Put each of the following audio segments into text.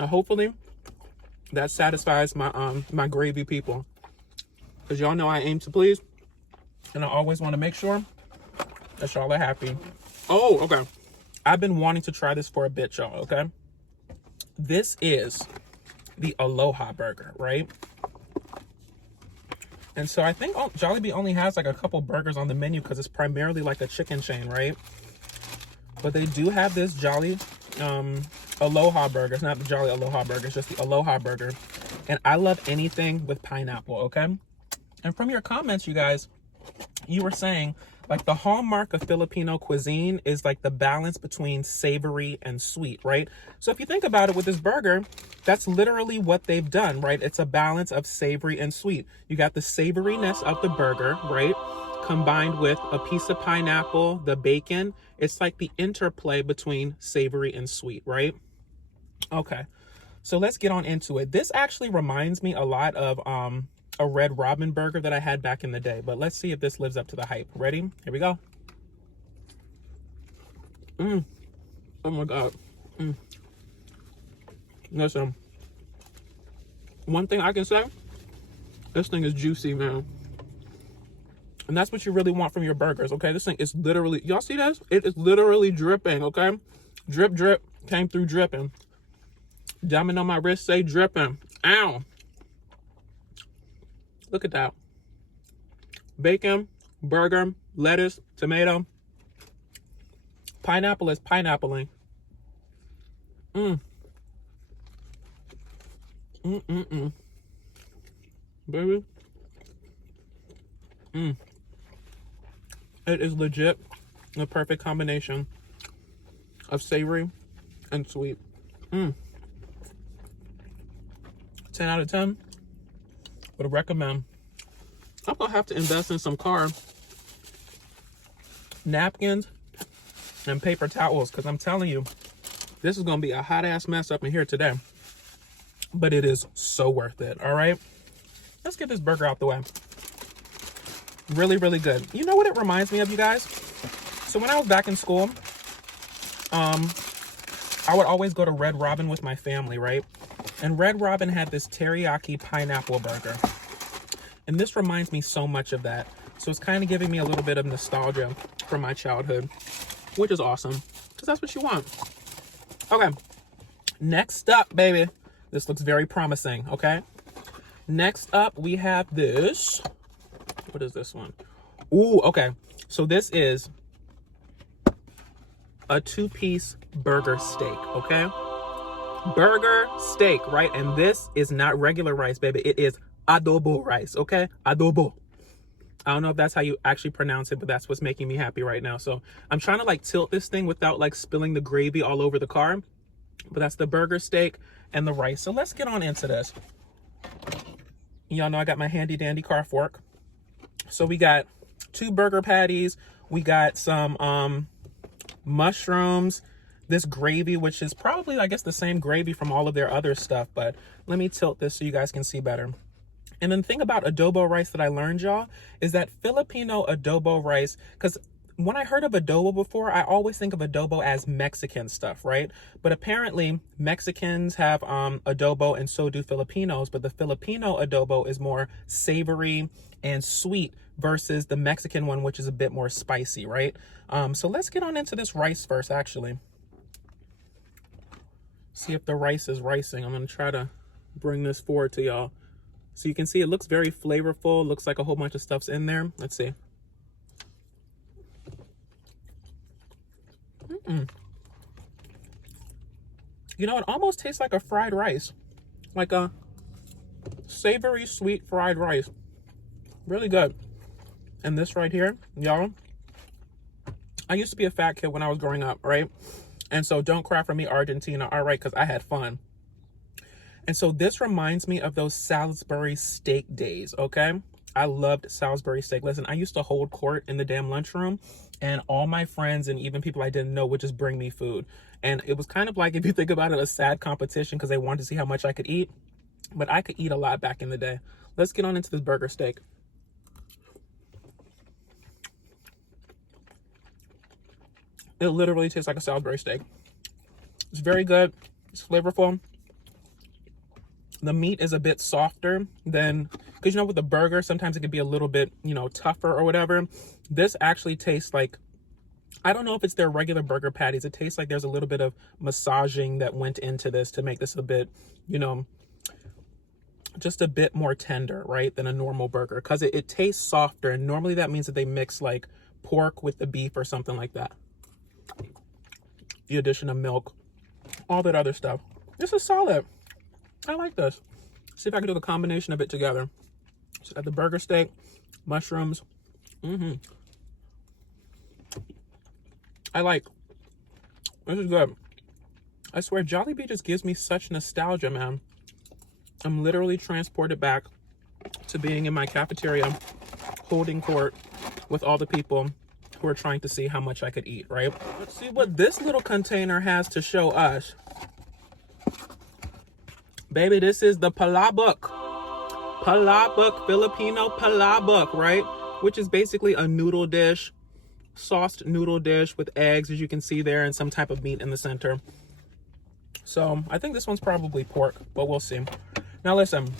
Hopefully that satisfies my my gravy people, because y'all know I aim to please, and I always want to make sure that y'all are happy. Oh, okay. I've been wanting to try this for a bit, y'all. Okay, this is the Aloha burger, right? And so I think Jollibee only has like a couple burgers on the menu because it's primarily like a chicken chain, right? But they do have this Aloha burger. It's not the Jolly Aloha burger, it's just the Aloha burger. And I love anything with pineapple, okay? And from your comments, you guys, you were saying like the hallmark of Filipino cuisine is like the balance between savory and sweet, right? So if you think about it with this burger, that's literally what they've done, right? It's a balance of savory and sweet. You got the savoriness of the burger, right? Combined with a piece of pineapple, the bacon. It's like the interplay between savory and sweet, right? Okay, so let's get on into it. This actually reminds me a lot of a Red Robin burger that I had back in the day, but let's see if this lives up to the hype. Ready? Here we go. Oh my God. Listen, one thing I can say, this thing is juicy, man. And that's what you really want from your burgers, okay? This thing is literally, y'all see this? It is literally dripping, okay? Drip, drip, came through dripping. Diamond on my wrist say dripping. Ow. Look at that. Bacon, burger, lettuce, tomato. Pineapple is pineappling. Baby. It is legit the perfect combination of savory and sweet. 10 out of 10. Would recommend. I'm gonna have to invest in some car napkins and paper towels, because I'm telling you, this is gonna be a hot ass mess up in here today. But it is so worth it. All right, let's get this burger out the way. Really, really good. You know what it reminds me of, you guys? So when I was back in school, I would always go to Red Robin with my family, right? And Red Robin had this teriyaki pineapple burger. And this reminds me so much of that. So it's kind of giving me a little bit of nostalgia from my childhood, which is awesome, because that's what you want. Okay, next up, baby. This looks very promising, okay? Next up, we have this. What is this one? Ooh, okay. So this is a 2-piece burger steak, okay? Burger steak, right? And this is not regular rice, baby. It is adobo rice, okay? Adobo. I don't know if that's how you actually pronounce it, but that's what's making me happy right now. So I'm trying to like tilt this thing without like spilling the gravy all over the car. But that's the burger steak and the rice. So let's get on into this. Y'all know I got my handy dandy car fork. So we got 2 burger patties. We got some mushrooms, this gravy, which is probably, I guess, the same gravy from all of their other stuff. But let me tilt this so you guys can see better. And then the thing about adobo rice that I learned, y'all, is that Filipino adobo rice, because when I heard of adobo before, I always think of adobo as Mexican stuff, right? But apparently Mexicans have adobo, and so do Filipinos. But the Filipino adobo is more savory and sweet versus the Mexican one, which is a bit more spicy, right? So let's get on into this rice first, actually. See if the rice is ricing. I'm going to try to bring this forward to y'all. So you can see it looks very flavorful. Looks like a whole bunch of stuff's in there. Let's see. You know, it almost tastes like a fried rice. Like a savory, sweet fried rice. Really good. And this right here, y'all, I used to be a fat kid when I was growing up, right? And so don't cry for me, Argentina. All right, because I had fun. And so this reminds me of those Salisbury steak days, okay? I loved Salisbury steak. Listen, I used to hold court in the damn lunchroom, and all my friends and even people I didn't know would just bring me food. And it was kind of like, if you think about it, a sad competition, because they wanted to see how much I could eat. But I could eat a lot back in the day. Let's get on into this burger steak. It literally tastes like a Salisbury steak. It's very good. It's flavorful. The meat is a bit softer than, because you know with the burger, sometimes it could be a little bit, you know, tougher or whatever. This actually tastes like, I don't know if it's their regular burger patties. It tastes like there's a little bit of massaging that went into this to make this a bit, you know, just a bit more tender, right, than a normal burger, because it tastes softer. And normally that means that they mix like pork with the beef or something like that. The addition of milk, all that other stuff. This is solid. I like this. See if I can do the combination of it together. So got the burger steak, mushrooms. I like. This is good. I swear, Jollibee just gives me such nostalgia, man. I'm literally transported back to being in my cafeteria, holding court with all the people who are trying to see how much I could eat, right? Let's see what this little container has to show us. Baby, this is the Palabok. Palabok, Filipino Palabok, right? Which is basically a noodle dish, sauced noodle dish with eggs, as you can see there, and some type of meat in the center. So I think this one's probably pork, but we'll see. Now listen,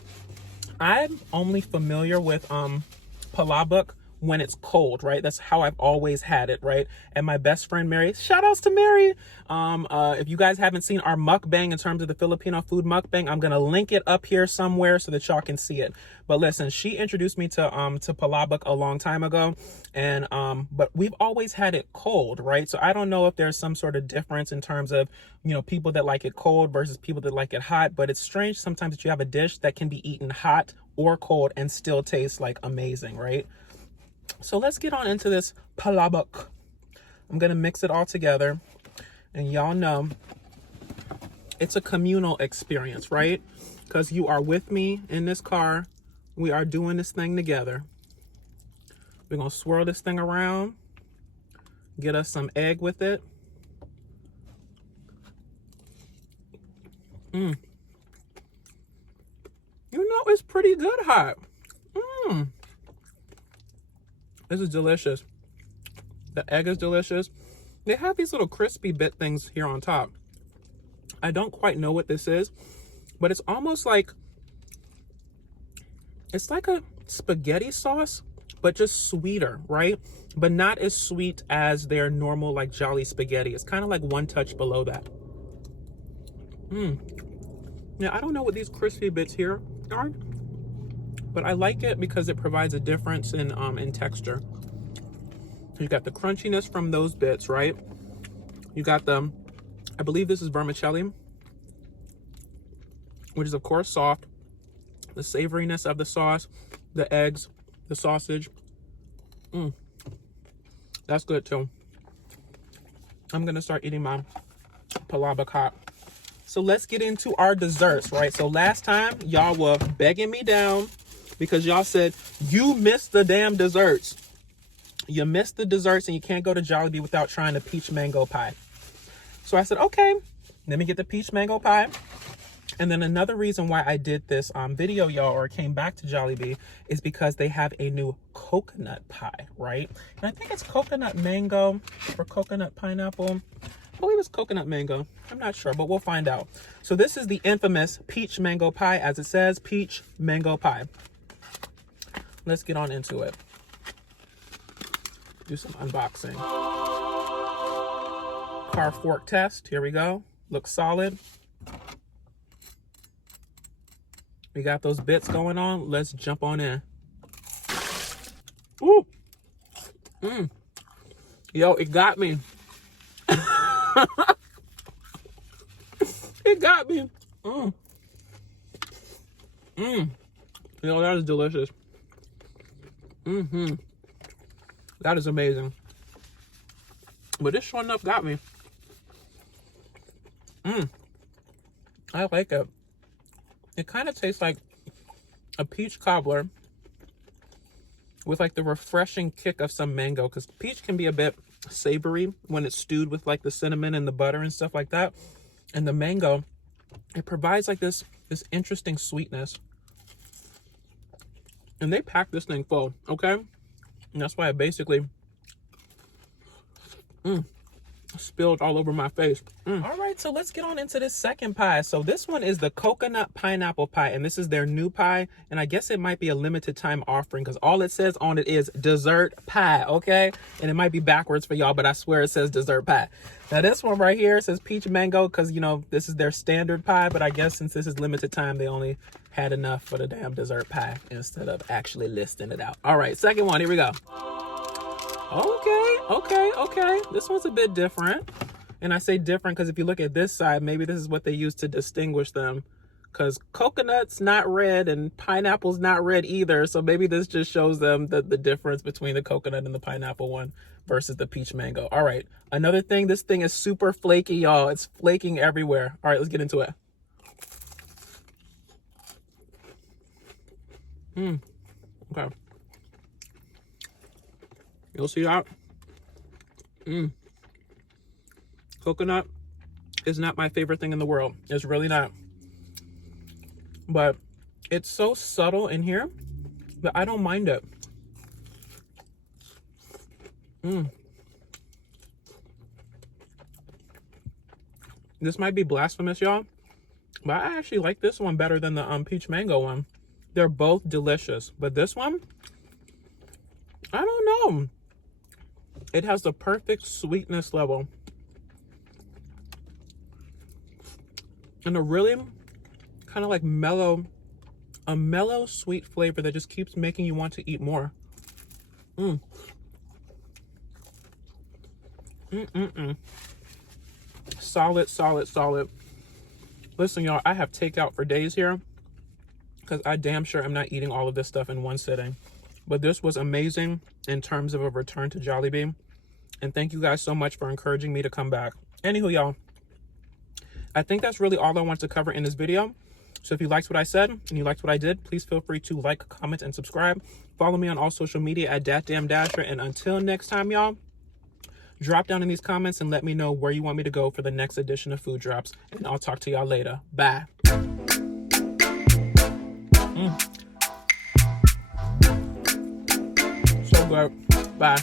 I'm only familiar with Palabok when it's cold, right? That's how I've always had it, right? And my best friend Mary, shout outs to Mary. If you guys haven't seen our mukbang in terms of the Filipino food mukbang, I'm gonna link it up here somewhere so that y'all can see it. But listen, she introduced me to Palabok a long time ago, and but we've always had it cold, right? So I don't know if there's some sort of difference in terms of, you know, people that like it cold versus people that like it hot. But it's strange sometimes that you have a dish that can be eaten hot or cold and still taste like amazing, right? So let's get on into this Palabok. I'm going to mix it all together. And y'all know it's a communal experience, right? Because you are with me in this car. We are doing this thing together. We're going to swirl this thing around. Get us some egg with it. You know, it's pretty good hot. This is delicious. The egg is delicious. They have these little crispy bit things here on top. I don't quite know what this is, but it's almost like, it's like a spaghetti sauce, but just sweeter, right? But not as sweet as their normal like Jolly spaghetti. It's kind of like one touch below that. Yeah, I don't know what these crispy bits here are, but I like it because it provides a difference in texture. You got the crunchiness from those bits, right? You got the, I believe this is vermicelli, which is of course soft. The savoriness of the sauce, the eggs, the sausage. That's good too. I'm gonna start eating my Palabok hot. So let's get into our desserts, right? So last time y'all were begging me down because y'all said, you missed the damn desserts. You missed the desserts and you can't go to Jollibee without trying the peach mango pie. So I said, okay, let me get the peach mango pie. And then another reason why I did this video, y'all, or came back to Jollibee, is because they have a new coconut pie, right? And I think it's coconut mango or coconut pineapple. I believe it's coconut mango. I'm not sure, but we'll find out. So this is the infamous peach mango pie, as it says, peach mango pie. Let's get on into it. Do some unboxing. Car fork test. Here we go. Looks solid. We got those bits going on. Let's jump on in. Ooh. Yo, it got me. It got me. Yo, that is delicious. That is amazing. But this sure enough got me. I like it. It kind of tastes like a peach cobbler with like the refreshing kick of some mango, because peach can be a bit savory when it's stewed with like the cinnamon and the butter and stuff like that. And the mango, it provides like this interesting sweetness. And they pack this thing full, okay? And that's why I basically spilled all over my face. All right, so let's get on into this second pie. So this one is the coconut pineapple pie, and this is their new pie, and I guess it might be a limited time offering because all it says on it is dessert pie, okay? And it might be backwards for y'all, but I swear it says dessert pie. Now this one right here says peach mango because, you know, this is their standard pie, but I guess since this is limited time, they only had enough for the damn dessert pie instead of actually listing it out. All right, second one, here we go. Okay. This one's a bit different. And I say different because if you look at this side, maybe this is what they use to distinguish them. Because coconut's not red and pineapple's not red either. So maybe this just shows them the difference between the coconut and the pineapple one versus the peach mango. All right. Another thing, this thing is super flaky, y'all. It's flaking everywhere. All right, let's get into it. Okay. You'll see that. Coconut is not my favorite thing in the world. It's really not. But it's so subtle in here that I don't mind it. This might be blasphemous, y'all, but I actually like this one better than the peach mango one. They're both delicious, but this one, I don't know. It has the perfect sweetness level and a really kind of like mellow sweet flavor that just keeps making you want to eat more. Solid. Listen, y'all, I have takeout for days here because I damn sure am not eating all of this stuff in one sitting. But this was amazing in terms of a return to Jollibee. And thank you guys so much for encouraging me to come back. Anywho, y'all, I think that's really all I want to cover in this video. So if you liked what I said and you liked what I did, please feel free to like, comment, and subscribe. Follow me on all social media at DatDamnDasher. And until next time, y'all, drop down in these comments and let me know where you want me to go for the next edition of Food Drops. And I'll talk to y'all later. Bye. So good. Bye.